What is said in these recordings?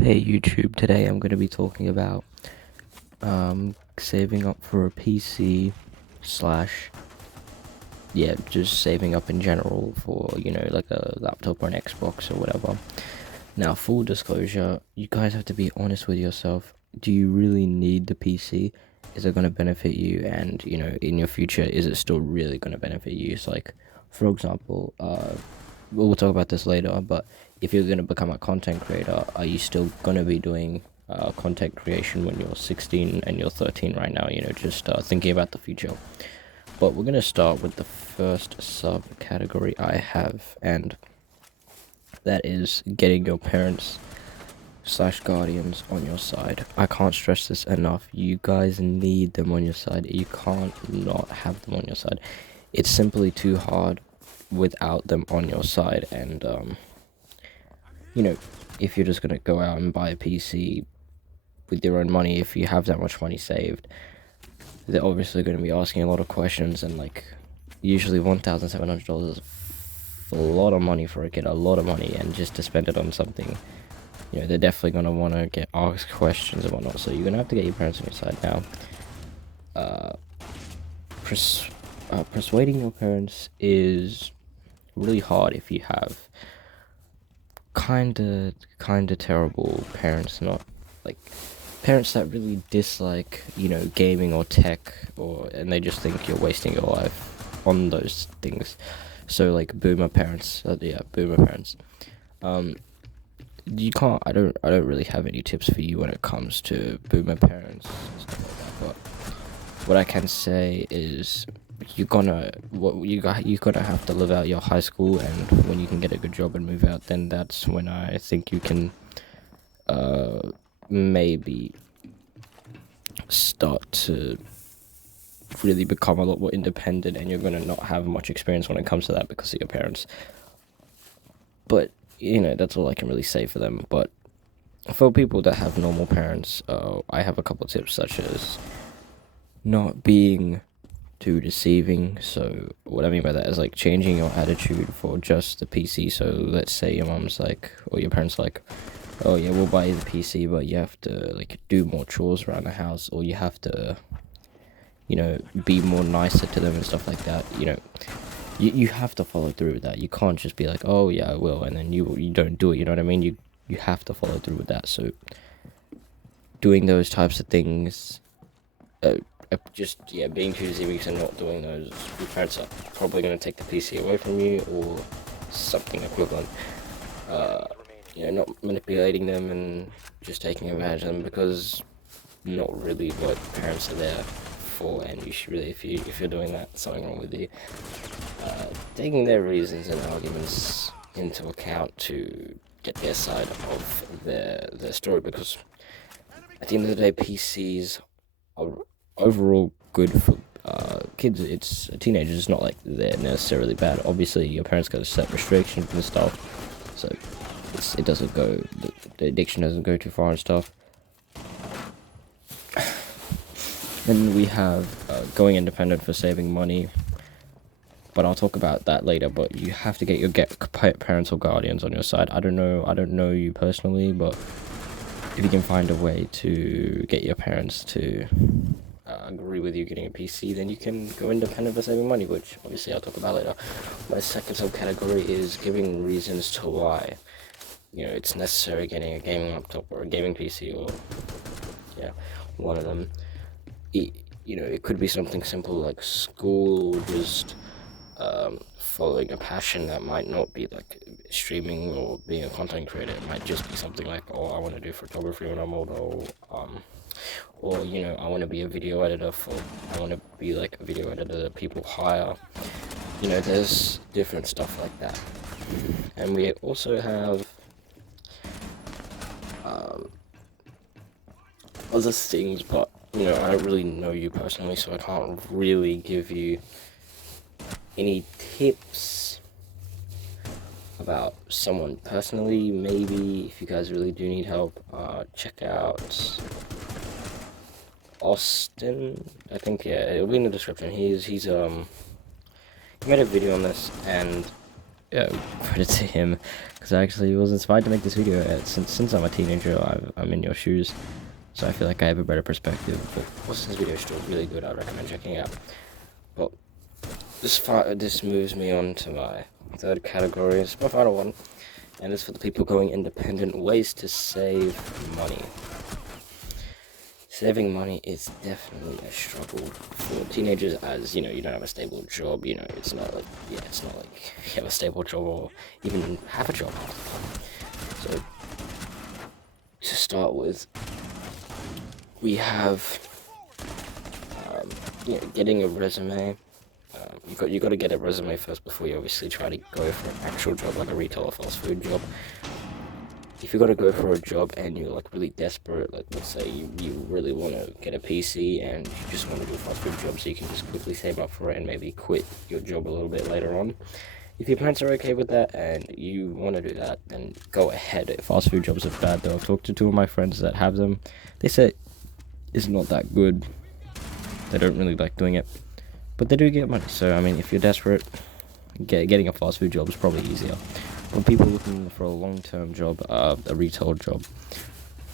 Hey YouTube, today I'm going to be talking about saving up for a PC slash just saving up in general for, like a laptop or an Xbox or whatever. Now, full disclosure, you guys have to be honest with yourself. Do you really need the PC? Is it going to benefit you? And, in your future, is it still really going to benefit you? So, like, for example, we'll talk about this later, but if you're going to become a content creator, are you still going to be doing content creation when you're 16 and you're 13 right now? Just thinking about the future. But we're going to start with the first subcategory I have, and that is getting your parents slash guardians on your side. I can't stress this enough. You guys need them on your side. You can't not have them on your side. It's simply too hard without them on your side. And if you're just gonna go out and buy a PC with your own money, if you have that much money saved, they're obviously going to be asking a lot of questions, and like usually $1,700 is a lot of money for a kid, a lot of money, and just to spend it on something, they're definitely going to want to get asked questions and whatnot. So you're going to have to get your parents on your side now. Persuading your parents is really hard if you have kinda terrible parents, not like parents that really dislike gaming or tech, and they just think you're wasting your life on those things. So like boomer parents, boomer parents. You can't. I don't really have any tips for you when it comes to boomer parents and stuff like that. But what I can say is you're gonna have to live out your high school, and when you can get a good job and move out, then that's when I think you can maybe start to really become a lot more independent, and you're gonna not have much experience when it comes to that because of your parents. But that's all I can really say for them. But for people that have normal parents, I have a couple tips, such as not being too deceiving. So what I mean by that is like changing your attitude for just the PC. So let's say your mom's like, or your parents like, oh yeah, we'll buy you the PC, but you have to like do more chores around the house, or you have to be more nicer to them and stuff like that. You have to follow through with that. You can't just be like, oh yeah, I will, and then you don't do it. You know what I mean? You have to follow through with that. So doing those types of things, being too serious and not doing those, your parents are probably going to take the PC away from you or something equivalent. Not manipulating them and just taking advantage of them, because not really what parents are there for, and you should really, if you're doing that, something wrong with you. Taking their reasons and arguments into account to get their side of their story, because at the end of the day, PCs are overall good for kids. It's teenagers. It's not like they're necessarily bad. Obviously, your parents got to set restrictions and stuff, so it doesn't go. The addiction doesn't go too far and stuff. Then we have going independent for saving money, but I'll talk about that later. But you have to get parental guardians on your side. I don't know you personally, but if you can find a way to get your parents to agree with you getting a PC, then you can go independent for saving money, which obviously I'll talk about later. My second subcategory is giving reasons to why it's necessary getting a gaming laptop or a gaming PC, or one of them. It could be something simple like school, or just following a passion that might not be like streaming or being a content creator. It might just be something like, oh, I want to do photography when I'm older, or I want to be a video editor I want to be like a video editor that people hire. There's different stuff like that. And we also have other things, but I don't really know you personally, so I can't really give you any tips about someone personally. Maybe if you guys really do need help, check out Aust1n. I think it'll be in the description. He made a video on this, and credit to him, because I actually was inspired to make this video. Since I'm a teenager, I'm in your shoes, so I feel like I have a better perspective. But Austin's video is still really good. I recommend checking it out. But this moves me on to my third category. It's my final one, and it's for the people going independent. Ways to save money. Saving money is definitely a struggle for teenagers, as you know, you don't have a stable job. You know, it's not like you have a stable job or even have a job. So to start with, we have getting a resume. You got to get a resume first before you obviously try to go for an actual job like a retail or fast food job. If you're gonna go for a job and you're like really desperate, like let's say you really want to get a PC and you just want to do a fast food job so you can just quickly save up for it and maybe quit your job a little bit later on. If your parents are okay with that and you want to do that, then go ahead. If fast food jobs are bad though, I've talked to two of my friends that have them. They say it's not that good. They don't really like doing it, but they do get money. So I mean, if you're desperate, getting a fast food job is probably easier. When people are looking for a long-term job, a retail job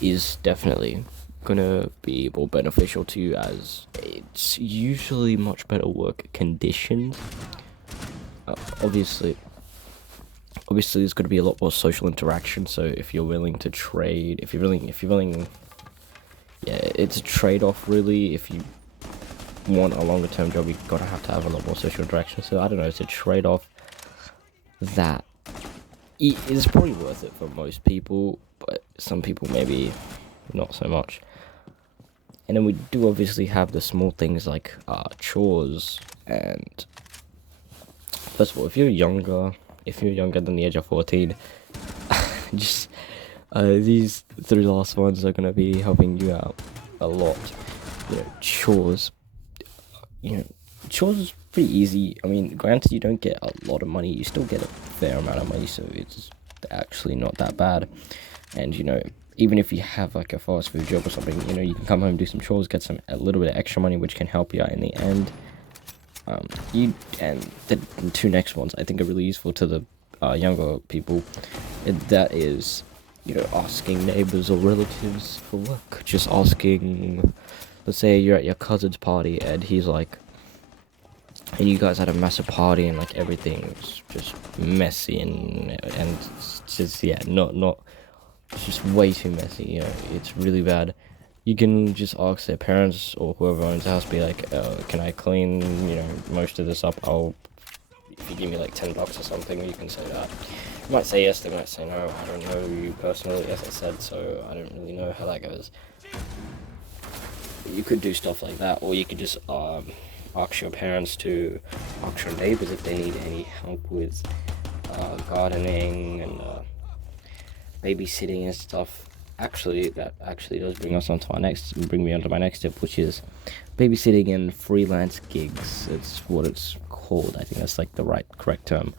is definitely gonna be more beneficial to you, as it's usually much better work conditions. Obviously there's gonna be a lot more social interaction. So if you're willing to trade, if you're willing, it's a trade-off really. If you want a longer-term job, you're gonna have to have a lot more social interaction. So I don't know, it's a trade-off that it's probably worth it for most people, but some people maybe not so much. And then we do obviously have the small things like chores. And first of all, if you're younger than the age of 14, just these three last ones are gonna be helping you out a lot. Chores. Chores is pretty easy. I mean, granted, you don't get a lot of money, you still get a fair amount of money, so it's actually not that bad. And even if you have like a fast food job or something, you can come home, do some chores, get a little bit of extra money, which can help you out in the end. And the two next ones I think are really useful to the younger people. That is, asking neighbors or relatives for work. Just asking. Let's say you're at your cousin's party and he's like, and you guys had a massive party and like everything's just messy and it's just it's just way too messy. It's really bad. You can just ask their parents or whoever owns the house, be like, can I clean most of this up? If you give me like $10 or something, you can say that. You might say yes, they might say no. I don't know you personally, as I said, so I don't really know how that goes. You could do stuff like that, or you could just ask your parents to ask your neighbors if they need any help with gardening and babysitting and stuff. Actually, that does bring me onto my next tip, which is babysitting and freelance gigs. It's what it's called. I think that's like the correct term.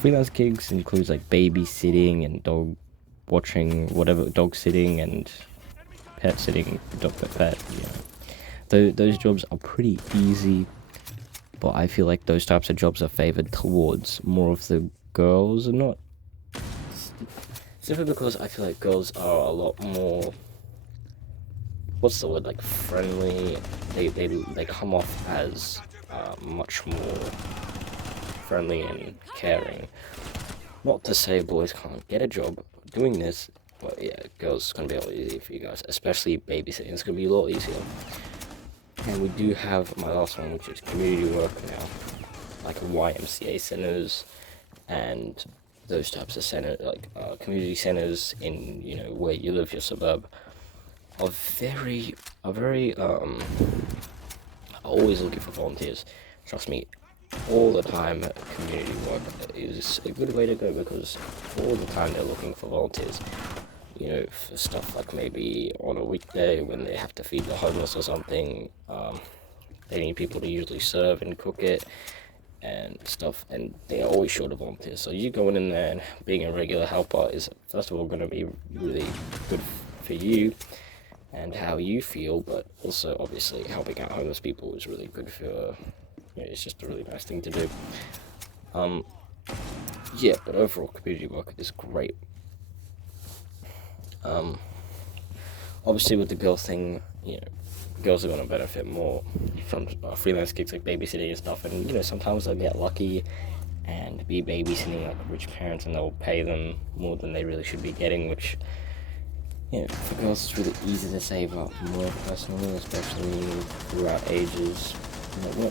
Freelance gigs includes like babysitting and dog watching, dog sitting and pet sitting, dog pet. Those jobs are pretty easy, but I feel like those types of jobs are favored towards more of the girls, and not simply because I feel like girls are a lot more, what's the word, like friendly. They come off as much more friendly and caring. Not to say boys can't get a job doing this, but yeah, girls, it's gonna be a lot easier for you guys, especially babysitting. It's gonna be a lot easier. And we do have my last one, which is community work now, like YMCA centers and those types of centers, like community centers in where you live, your suburb, are very always looking for volunteers. Trust me, all the time community work is a good way to go, because all the time they're looking for volunteers. For stuff like maybe on a weekday when they have to feed the homeless or something, they need people to usually serve and cook it and stuff, and they are always short of volunteers. So you going in there and being a regular helper is, first of all, going to be really good for you and how you feel, but also obviously helping out homeless people is really good for, it's just a really nice thing to do. yeah, but overall community work is great. Obviously with the girl thing, girls are going to benefit more from freelance gigs like babysitting and stuff, and sometimes they'll get lucky and be babysitting like rich parents, and they'll pay them more than they really should be getting, which for girls it's really easy to save up more personally, especially throughout ages.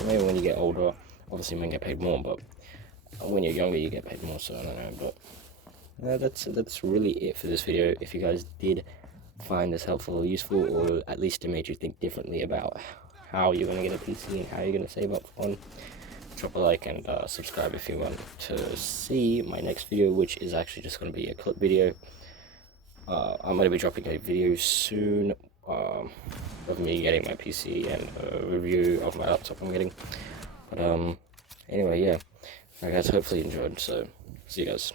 Maybe when you get older, obviously men get paid more, but when you're younger you get paid more, so I don't know. But that's really it for this video. If you guys did find this helpful or useful, or at least it made you think differently about how you're going to get a PC and how you're going to save up for one, drop a like and subscribe if you want to see my next video, which is actually just going to be a clip video. I'm going to be dropping a video soon of me getting my PC and a review of my laptop I'm getting. But anyway, yeah, I guys hopefully enjoyed, so see you guys.